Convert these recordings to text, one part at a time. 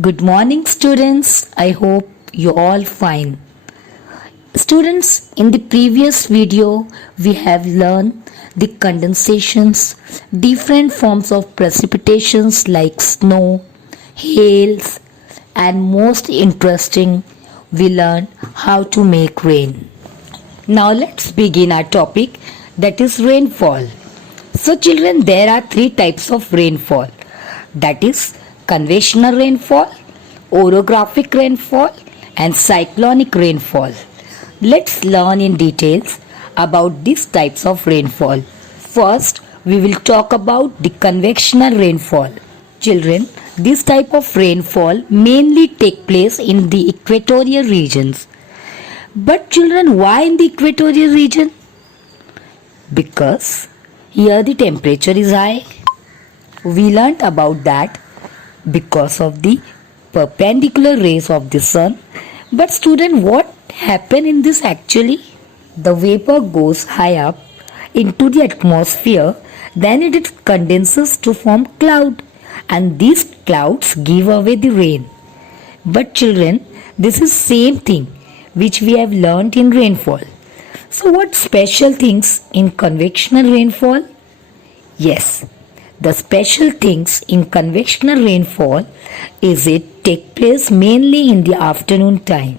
Good morning, students. I hope you all fine. Students, in the previous video, we have learned the condensations, different forms of precipitations like snow, hails, and most interesting, we learned how to make rain. Now let's begin our topic, that is rainfall. So children, there are three types of rainfall, that is conventional rainfall, orographic rainfall and cyclonic rainfall. Let's learn in details about these types of rainfall. First, we will talk about the convectional rainfall. Children, this type of rainfall mainly take place in the equatorial regions. But children, why in the equatorial region? Because here the temperature is high. We learnt about that because of the perpendicular rays of the sun. But student, what happen in this actually? The vapor goes high up into the atmosphere, then it condenses to form cloud, and these clouds give away the rain. But children, this is same thing which we have learnt in rainfall. So what special things in convectional rainfall? Yes, the special things in convectional rainfall is it take place mainly in the afternoon time,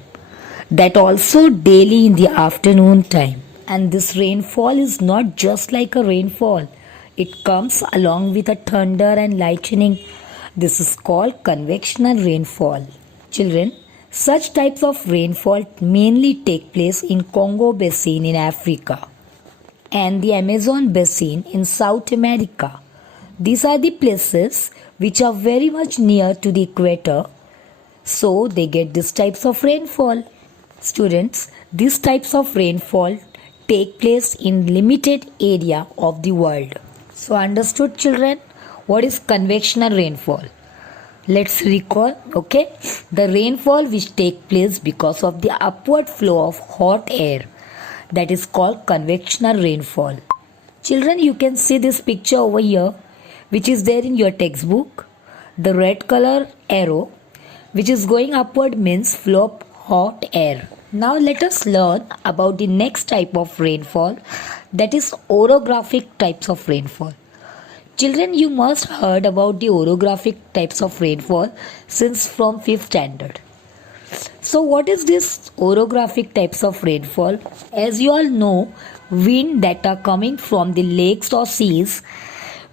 that also daily in the afternoon time. And this rainfall is not just like a rainfall, it comes along with a thunder and lightning. This is called convectional rainfall. Children, such types of rainfall mainly take place in Congo Basin in Africa and the Amazon Basin in South America. These are the places which are very much near to the equator, so they get these types of rainfall. Students, these types of rainfall take place in limited area of the world. So understood children, what is convectional rainfall? Let's recall, okay? The rainfall which take place because of the upward flow of hot air, that is called convectional rainfall. Children, you can see this picture over here, which is there in your textbook. The red color arrow which is going upward means flow of hot air. Now let us learn about the next type of rainfall, that is orographic types of rainfall. Children, you must heard about the orographic types of rainfall since from 5th standard. So what is this orographic types of rainfall? As you all know, wind that are coming from the lakes or seas,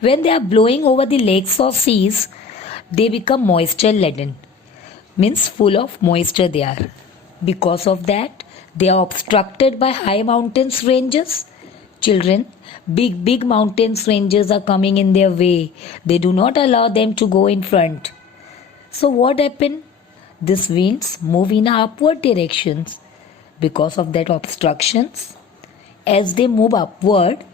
when they are blowing over the lakes or seas, they become moisture laden, means full of moisture they are. Because of that, they are obstructed by high mountains ranges. Children, big mountains ranges are coming in their way. They do not allow them to go in front. So what happened? These winds move in upward directions. Because of that obstructions, as they move upward,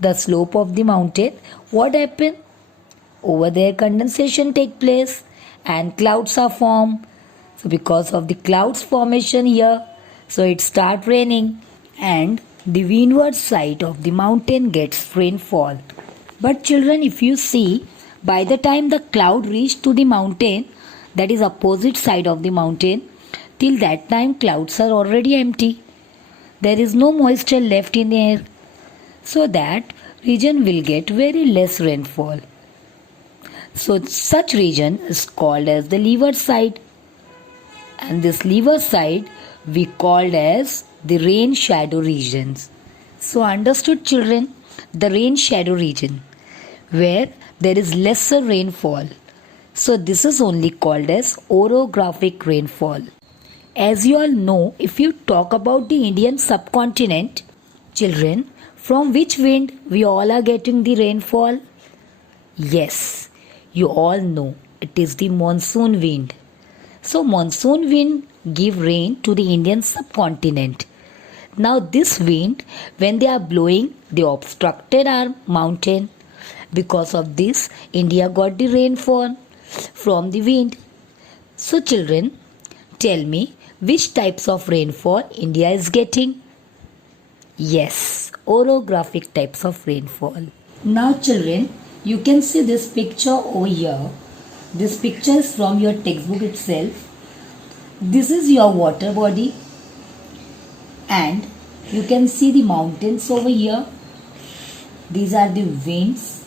the slope of the mountain, what happened? Over there condensation take place and clouds are formed. So because of the clouds formation here, so it start raining and the windward side of the mountain gets rainfall. But children, if you see, by the time the cloud reach to the mountain, that is opposite side of the mountain, till that time clouds are already empty. There is no moisture left in the air. So that region will get very less rainfall. So such region is called as the leeward side. And this leeward side we called as the rain shadow regions. So understood children, the rain shadow region where there is lesser rainfall. So this is only called as orographic rainfall. As you all know, if you talk about the Indian subcontinent, children, from which wind we all are getting the rainfall? Yes, you all know it is the monsoon wind. So monsoon wind give rain to the Indian subcontinent. Now this wind, when they are blowing, they obstructed our mountain. Because of this, India got the rainfall from the wind. So children, tell me which types of rainfall India is getting? Yes, orographic types of rainfall. Now children, you can see this picture over here. This picture is from your textbook itself. This is your water body, and you can see the mountains over here. These are the winds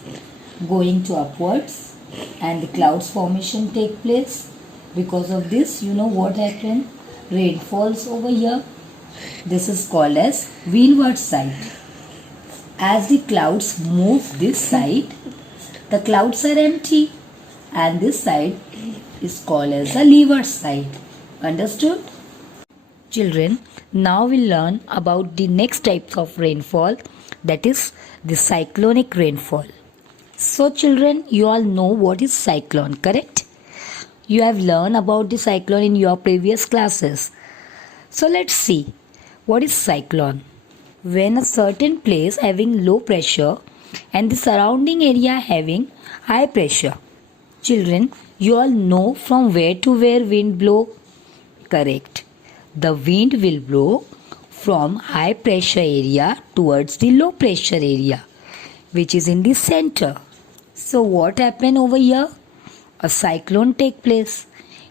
going to upwards, and the clouds formation take place. Because of this, you know what happened? Rainfalls over here. This is called as windward side. As the clouds move this side, the clouds are empty, and this side is called as the leeward side. Understood? Children, now we'll learn about the next types of rainfall, that is the cyclonic rainfall. So children, you all know what is cyclone, correct? You have learned about the cyclone in your previous classes. So let's see, what is cyclone? When a certain place having low pressure and the surrounding area having high pressure. Children, you all know from where to where wind blow? Correct. The wind will blow from high pressure area towards the low pressure area, which is in the center. So what happened over here? A cyclone take place,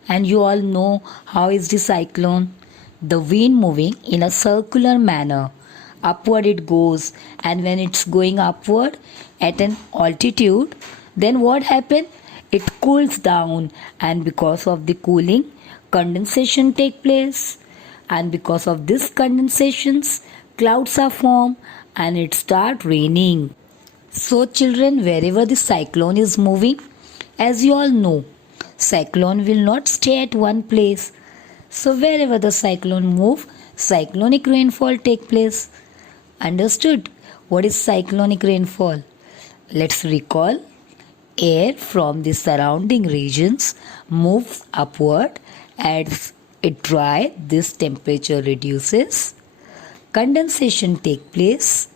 and you all know how is the cyclone? The wind moving in a circular manner. Upward it goes, and when it's going upward at an altitude, then what happened? It cools down, and because of the cooling, condensation take place, and because of this condensations, clouds are formed and it start raining. So children, wherever the cyclone is moving, as you all know, cyclone will not stay at one place. So wherever the cyclone move, cyclonic rainfall take place. Understood? What is cyclonic rainfall? Let's recall. Air from the surrounding regions moves upward. As it dries, this temperature reduces. Condensation take place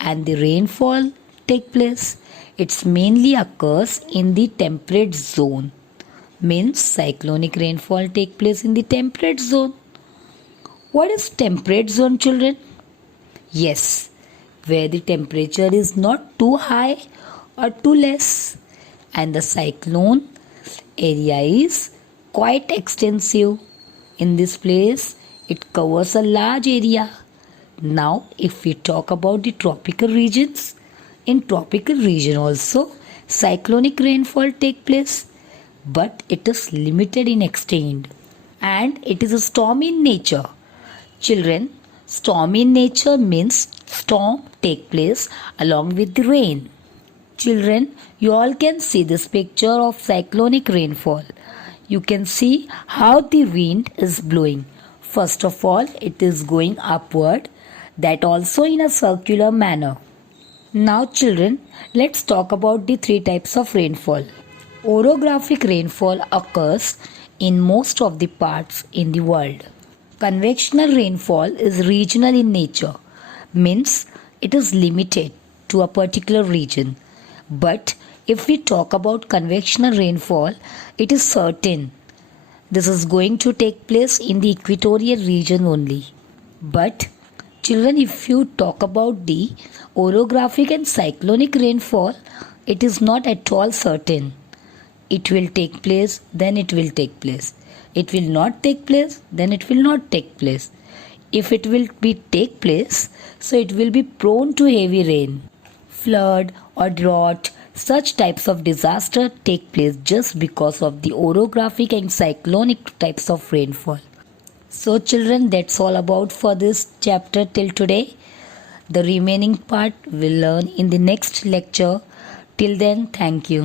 and the rainfall take place. It mainly occurs in the temperate zone. Means cyclonic rainfall take place in the temperate zone. What is temperate zone, children? Yes, where the temperature is not too high or too less, and the cyclone area is quite extensive. In this place, it covers a large area. Now, if we talk about the tropical regions, in tropical region also, cyclonic rainfall take place, but it is limited in extent, and it is a storm in nature. Children, storm in nature means storm take place along with the rain. Children, you all can see this picture of cyclonic rainfall. You can see how the wind is blowing. First of all, it is going upward, that also in a circular manner. Now children, let's talk about the three types of rainfall. Orographic rainfall occurs in most of the parts in the world. Convectional rainfall is regional in nature, means it is limited to a particular region. But if we talk about convectional rainfall, it is certain. This is going to take place in the equatorial region only. But children, if you talk about the orographic and cyclonic rainfall, it is not at all certain. It will take place, then it will take place. It will not take place, then it will not take place. If it will take place, so it will be prone to heavy rain, flood or drought. Such types of disaster take place just because of the orographic and cyclonic types of rainfall. So children, that's all about for this chapter till today. The remaining part we'll learn in the next lecture. Till then, thank you.